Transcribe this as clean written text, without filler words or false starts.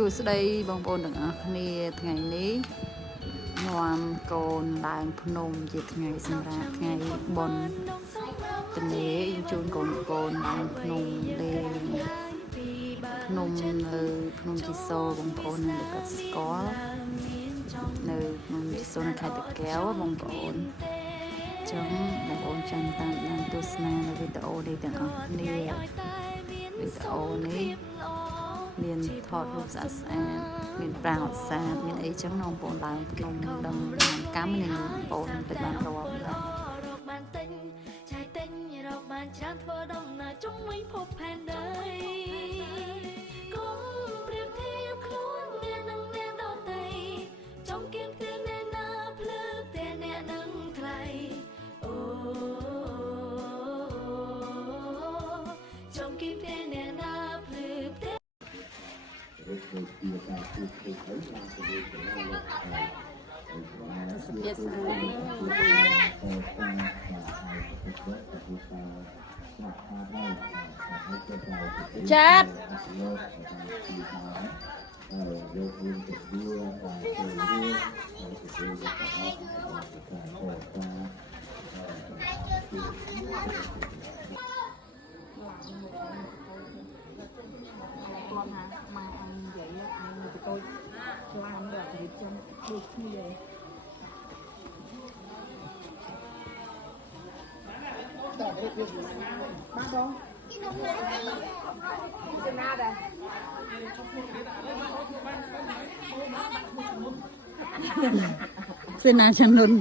សួស្តីបងប្អូនទាំងអស់គ្នាថ្ងៃនេះនាំកូនឡើងភ្នំជាថ្ងៃសម្រាប់ថ្ងៃបុណ្យទនេយើងជូនកូនឡើងភ្នំលេងភ្នំនៅភ្នំជីសូរបងប្អូននៅកត់ស្គាល់នៅភ្នំជីសូរនៅខេត្តតាកែវបងប្អូនចឹងបងប្អូនចាំតាមដានទស្សនានៅវីដេអូនេះទាំងអស់គ្នាវីដេអូនេះមានថតរូបស្អាតមានប្រាង្គសាទមានអីចឹងបងប្អូនឡើងភ្នំដឹងកម្មនេះបងប្អូនទៅបានរកដែរបានទិញឆៃទិញរកបានច្រើនធ្វើដំណើរជុំវិញភពផែនដីកុំប្រៀបធៀបខ្លួនអ្នកនឹងអ្នកដទៃចង់គៀបផ្ទះអ្នកណាភ្លើផ្ទះអ្នកនឹងថ្លៃអូចង់គៀបផ្ទះអ្នកណាភ្លើផ្ទះចាត់គាត់ណាមកអញនិយាយអញទៅតូចឆ្លាមដល់ទៅចឹងដូចគ្នាដល់ទៅវាបានបងណាដែរសេនាចំនួន